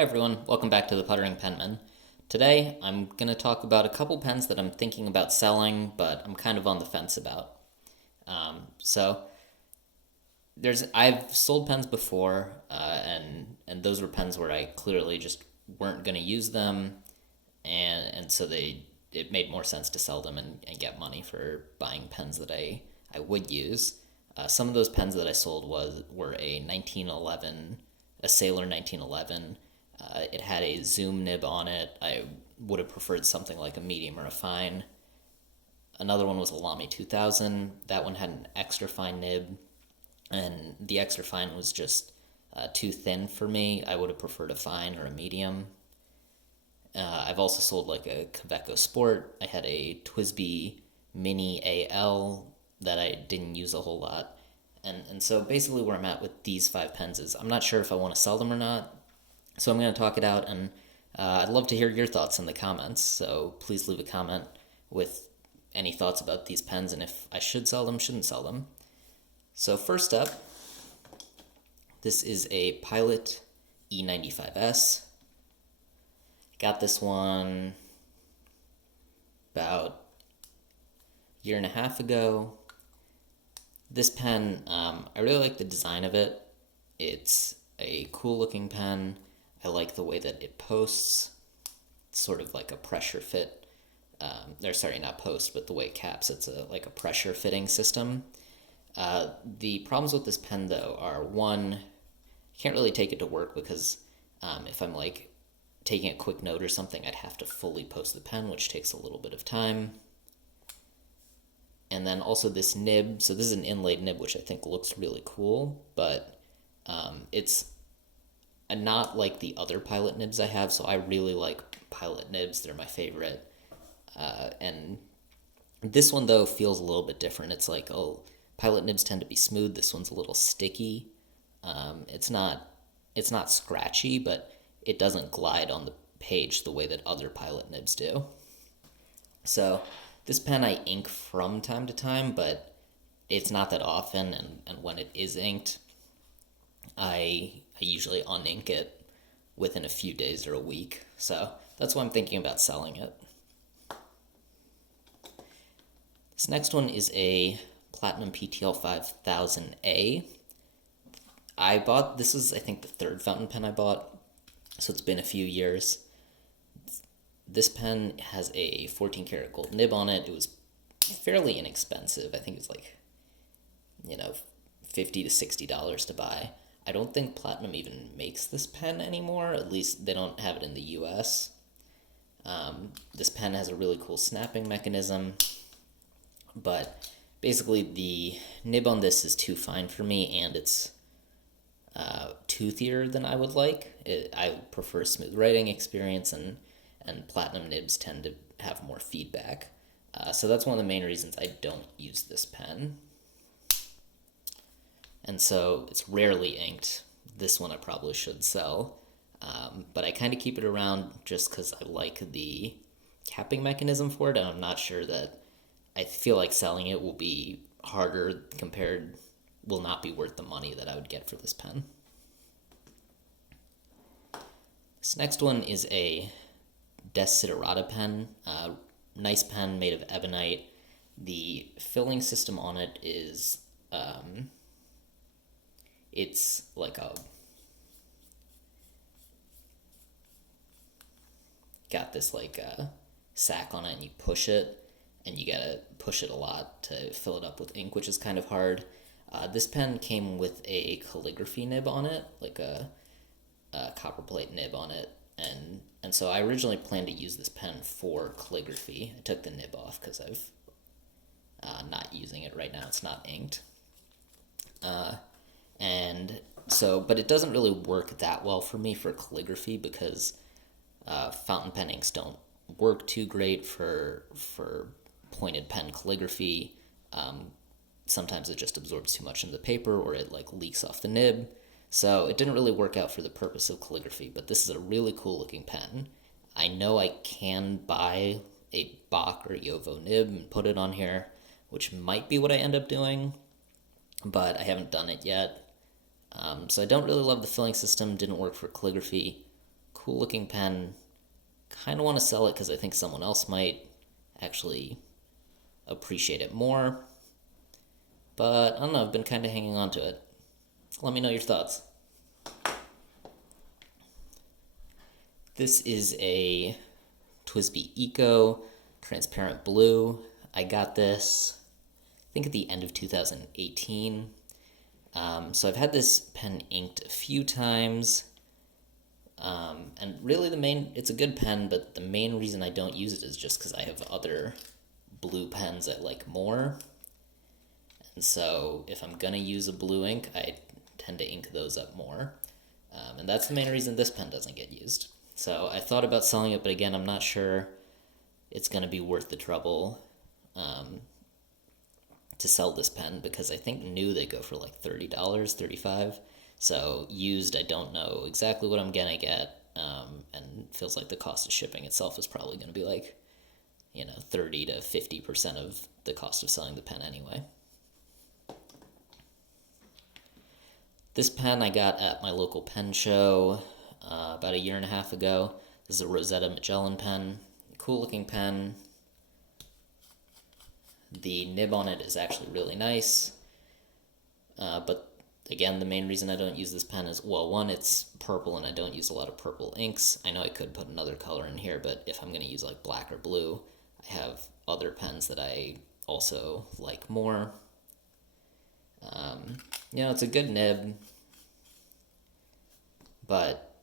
Hi everyone, welcome back to the Puttering Penman. Today I'm going to talk about a couple pens that I'm thinking about selling, but I'm kind of on the fence about. So I've sold pens before, and those were pens where I clearly just weren't going to use them, and so it made more sense to sell them and get money for buying pens that I would use. Some of those pens that I sold were a Sailor 1911. It had a zoom nib on it. I would have preferred something like a medium or a fine. Another one was a Lamy 2000. That one had an extra fine nib, and the extra fine was just too thin for me. I would have preferred a fine or a medium. I've also sold like a Kaweco Sport. I had a TWSBI Mini AL that I didn't use a whole lot. And so basically where I'm at with these 5 pens is I'm not sure if I want to sell them or not. So I'm going to talk it out, and I'd love to hear your thoughts in the comments. So please leave a comment with any thoughts about these pens and if I should sell them, shouldn't sell them. So first up, this is a Pilot E95S. Got this one about a year and a half ago. This pen, I really like the design of it. It's a cool looking pen. I like the way that it posts. It's sort of like a pressure fit. Not post, but the way it caps. It's like a pressure fitting system. The problems with this pen, though, are one, you can't really take it to work because if I'm like taking a quick note or something, I'd have to fully post the pen, which takes a little bit of time. And then also this nib. So this is an inlaid nib, which I think looks really cool, but it's not like the other Pilot nibs I have. So I really like Pilot nibs. They're my favorite. And this one, though, feels a little bit different. It's like, Pilot nibs tend to be smooth. This one's a little sticky. It's not scratchy, but it doesn't glide on the page the way that other Pilot nibs do. So this pen I ink from time to time, but it's not that often, and when it is inked, I usually unink it within a few days or a week. So that's why I'm thinking about selling it. This next one is a Platinum PTL 5000A. This is I think the third fountain pen I bought, so it's been a few years. This pen has a 14 karat gold nib on it. It was fairly inexpensive. I think it's like, $50 to $60 to buy. I don't think Platinum even makes this pen anymore. At least they don't have it in the US. This pen has a really cool snapping mechanism, but basically the nib on this is too fine for me, and it's toothier than I would like. I prefer smooth writing experience, and Platinum nibs tend to have more feedback. So that's one of the main reasons I don't use this pen. And so it's rarely inked. This one I probably should sell. But I kind of keep it around just because I like the capping mechanism for it, and I'm not sure that I feel like selling it will be harder will not be worth the money that I would get for this pen. This next one is a Desiderata pen. Nice pen made of ebonite. The filling system on it is it's like got this like sack on it, and you push it, and you gotta push it a lot to fill it up with ink, which is kind of hard. This pen came with a calligraphy nib on it, like a copperplate nib on it, and so I originally planned to use this pen for calligraphy. I took the nib off because I've not using it right now. It's not inked. But it doesn't really work that well for me for calligraphy because fountain pen inks don't work too great for pointed pen calligraphy. Sometimes it just absorbs too much into the paper, or it like leaks off the nib. So it didn't really work out for the purpose of calligraphy, but this is a really cool looking pen. I know I can buy a Bach or Yovo nib and put it on here, which might be what I end up doing, but I haven't done it yet. So I don't really love the filling system. Didn't work for calligraphy. cool looking pen. Kind of want to sell it because I think someone else might actually appreciate it more. But I don't know, I've been kind of hanging on to it. Let me know your thoughts. This is a TWSBI Eco Transparent Blue. I got this, I think, at the end of 2018. So I've had this pen inked a few times. And really it's a good pen, but the main reason I don't use it is just because I have other blue pens I like more. And so if I'm going to use a blue ink, I tend to ink those up more. And that's the main reason this pen doesn't get used. So I thought about selling it, but again, I'm not sure it's going to be worth the trouble to sell this pen, because I think new they go for like $30, $35. So used, I don't know exactly what I'm going to get, and feels like the cost of shipping itself is probably going to be like, 30 to 50% of the cost of selling the pen anyway. This pen I got at my local pen show about 1.5 years ago. This is a Rosetta Magellan pen. Cool looking pen. The nib on it is actually really nice. But again, the main reason I don't use this pen is, well, one, it's purple and I don't use a lot of purple inks. I know I could put another color in here, but if I'm going to use like black or blue, I have other pens that I also like more. It's a good nib, but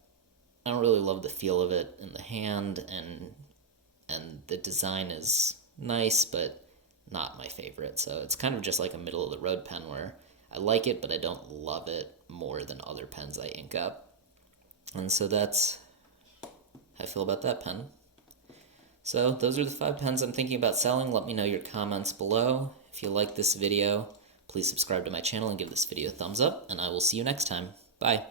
I don't really love the feel of it in the hand, and the design is nice, but not my favorite. So it's kind of just like a middle of the road pen where I like it, but I don't love it more than other pens I ink up. And so that's how I feel about that pen. So those are the 5 pens I'm thinking about selling. Let me know your comments below. If you like this video, please subscribe to my channel and give this video a thumbs up, and I will see you next time. Bye.